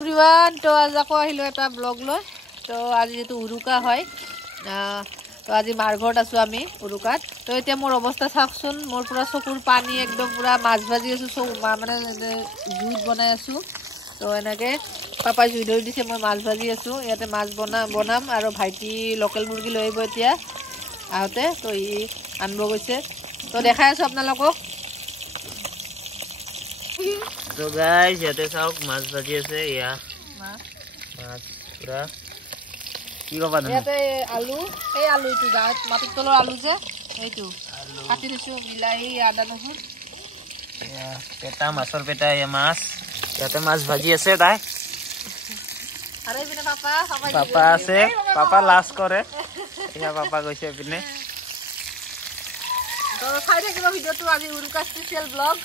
everyone, to आज আকৌ আহিলো এটা ব্লগ লৈ তো আজি যেটো উৰুকা হয় তো আজি মাৰঘৰত আছো আমি উৰুকাত তো এতিয়া মোৰ অৱস্থা চাওকচোন মোৰ পুৰা চকুৰ পানী একদম পুৰা মাছ ভাজি আছো মানে জুইত বনাই আছো তো এনেকে পাপা জুই ধৰি দিছে মই মাছ ভাজি আছো ইয়াতে মাছ বনাম আৰু ভাইটি লোকেল মুৰ্গী লৈ আহিব এতিয়া আহতে তো ই আনব গৈছে তো দেখাই আছো আপোনালোকক So guys, yate sauk mas bhaji ase ya. Mas pura. Ki koba dun? Yate alu, ei alu itu gaat matik tolor alu je. Eitu. Kati disu bilahi ada nasu. Ya, peta masor peta ya mas. Yate mas bhaji ase dai. Are bine papa, papa ase, papa last kore. Ya papa goise bine. তো খাই থাকিবা ভিডিওটো আজি উৰুকা special blog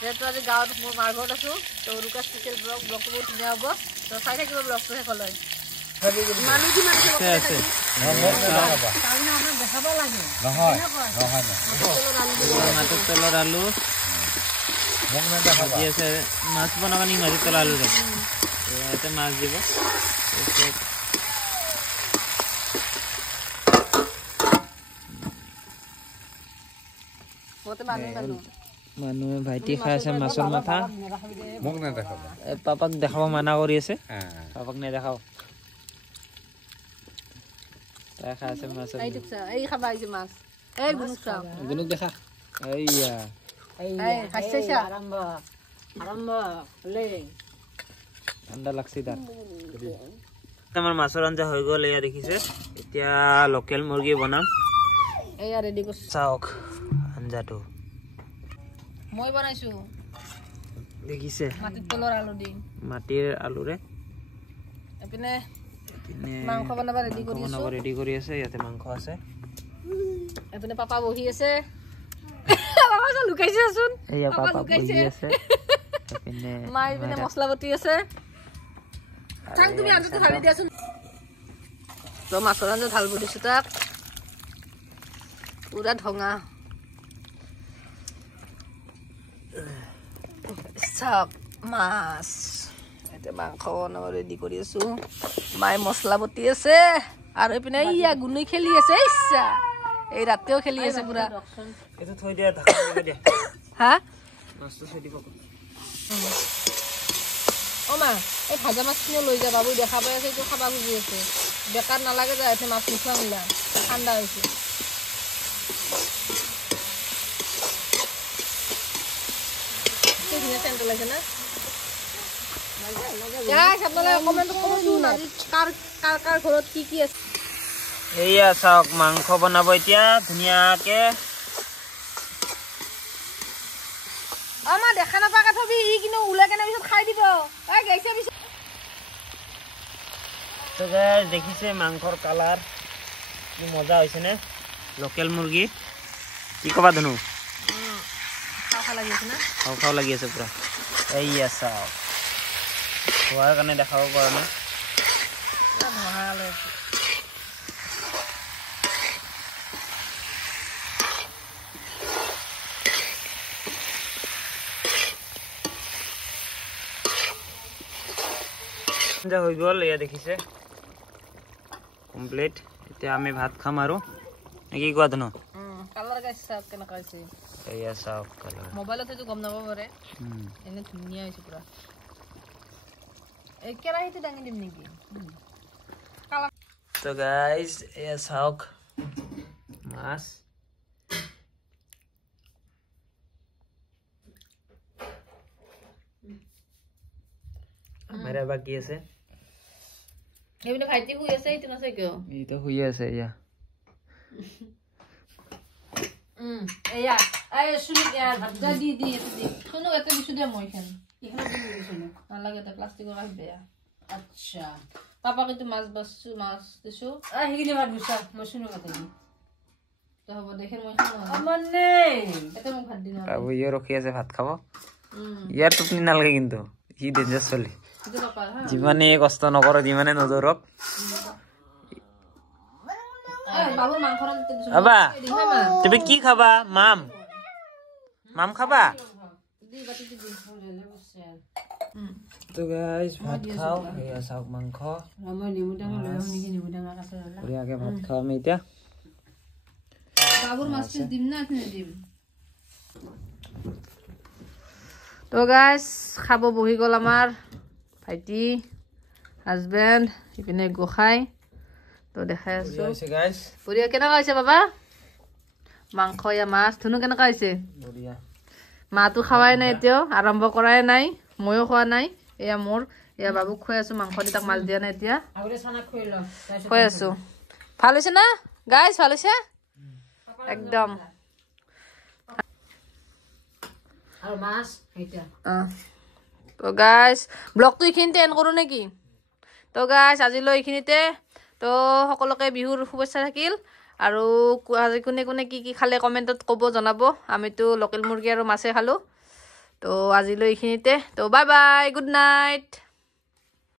যেটো আজি গাঁৱত মোৰ মাৰঘৰত আছো তো উৰুকা স্পেশাল ব্লগটো বহুত ধুনীয়া হ'ব তো চাই থাকিবা ব্লগটো শেষলৈ মানুহ কি মানুহ আছে আমি আমাৰ দেখাব লাগে নহয় মাটিৰ তলৰ আলু মোক না দেখাব আছে মাছ বনাবানি মাটিৰ তলৰ আলু এতে মাছ দিব মানুহে ভাইটি খাই আছে মাছৰ মাথা মোক না দেখাব পাপাক দেখাব মানা কৰি আছে পাপাক নে দেখাও তাই খাই আছে মাছ এই খাবা এই মাছ এই গুনুক দেখা এইয়া এই খাইছা আৰম্ভ লে ঠাণ্ডা লাগছে তাত আমাৰ মাছৰ আঞ্জা হৈ গ'ল এয়া দেখিছে এতিয়া লোকেল মুৰ্গী বনাম এয়া ৰেডি কৰিছো চাওক আঞ্জাটো মই বনাইছো দেখিছে মাটিৰ তলৰ আলু দি মাটিৰ আলুৰে এপিনে মাংস বনাবা ৰেডি কৰি আছে ইয়াতে মাংস আছে এপিনে পাপা বহি আছে পাপা চল লুকাইছে আছোন এয়া পাপা বহি আছে এপিনে মাই এপিনে মছলা বটি আছে চাং তুমি আনটো ঢালি দিয়াছোন তো মাছৰ আঞ্জা ঢালব দিছো তাক পুৰা ঢঙা চাপ মাছ এটা মাংস বনাব ৰেডি কৰি আছো মাই মছলা বটি আছে আৰু এপিনে ইয়া গুনুই খেলি আছে ইচ্ছা এই ৰাতেও খেলি আছে পুৰা এটো থৈ দিয়া ঢাকা দিব দিয়া হা মাছটো থৈ দিব ও মা এই ভাজা মাছখিনি লৈ যা বাবু দেখা পাই আছে এইটো খাবা খুজি আছে বেকাৰ নালাগে যা এতে মাছ মুখা মিলা ঠাণ্ডা হৈছে এয়া চাওক মাংস বনাব এতিয়া ধুনীয়াকে আমাৰ দেখা নাপাকে থবি ই কিন্তু উলাই কেনে পিছত খাই দিব এই গৈছে পিছত তো গাইস দেখিছে মাংসৰ কালাৰ কি মজা হৈছে নে লোকেল মুৰ্গী কি কবা ধনু খাও লাগি আছে না খাও লাগি আছে পুৰা এইয়া চাওক খোৱাৰ কাৰণে দেখাব পৰা নাই ভাল যা হৈ গ'ল এয়া দেখিছে কমপ্লিট এতিয়া আমি ভাত খাম আৰু কি কোৱা ধনু কালাৰ গাইছ চাওক কেনেকা হৈছে এয়া চাওক কালাৰ মোবাইলতে তো গম নাব পাৰে এনে ধুনীয়া হৈছে পুৰা এই কেৰাহীতে দাঙি দিম নেকি তো গাইস এয়া চাওক মাছ মেৰা বাকি আছে এইবিনে ভাইটি শুই আছে ইতে নছে কিয় ই তো শুই আছে ইয়া এয়া আই শুনি ইয়াৰ ভাজা দি শুনো এতে বিছু দে মই খান এখানে দি শুনো নালাগে এটা প্লাস্টিকৰ কাপ বেয়া আচ্ছা পাপা কিন্তু মাছ দিছো হিগিনি মাছ বুছা মই শুনো কথা তো হ'ব দেখেন মই শুনো আমনে এতে মোক ভাত দিন বাবু ইয়ে ৰখি আছে ভাত খাব ইয়াৰ টোপনি নালাগে কিন্তু ই ডেঞ্জাৰ চলি যিমানে কষ্ট নকৰো যিমানে নজৰক বাবা তুমি কি খাবা মাম খাবা তো গাইজ ভাত খাওঁ এয়া চাওক মাংস বঢ়িয়াকে ভাত খাওঁ আমি এতিয়া তো গাইজ খাব বহি গ'ল আমাৰ ভাইটি হাজবেণ্ড ইপিনে গোসাঁই তো দেখাই আছো বঢ়িয়া কেনেকুৱা হৈছে বাবা মাংস এয়া মাছ ধুনু কেনেকুৱা হৈছে বঢ়িয়া মাটো খাৱাই নাই এতিয়াও আৰম্ভ কৰাই নাই ময়ো খোৱা নাই এয়া মোৰ এয়া বাবুক খুৱাই আছো মাংস দি তাক মাছ দিয়া নাই এতিয়া খুৱাই আছো ভাল হৈছে না গাইজ ভাল হৈছে একদম তো গাইজ ব্লগটো এইখিনিতে এণ্ড কৰোঁ নেকি তো গাইজ আজিলৈ এইখিনিতে তো সকলোকে বিহুৰ শুভেচ্ছা থাকিল আৰু আজি কোনে কোনে কি কি খালে কমেণ্টত ক'ব জনাব আমিতো লোকেল মুৰ্গী আৰু মাছে খালোঁ তো আজিলৈ এইখিনিতে তো বাই বাই গুড নাইট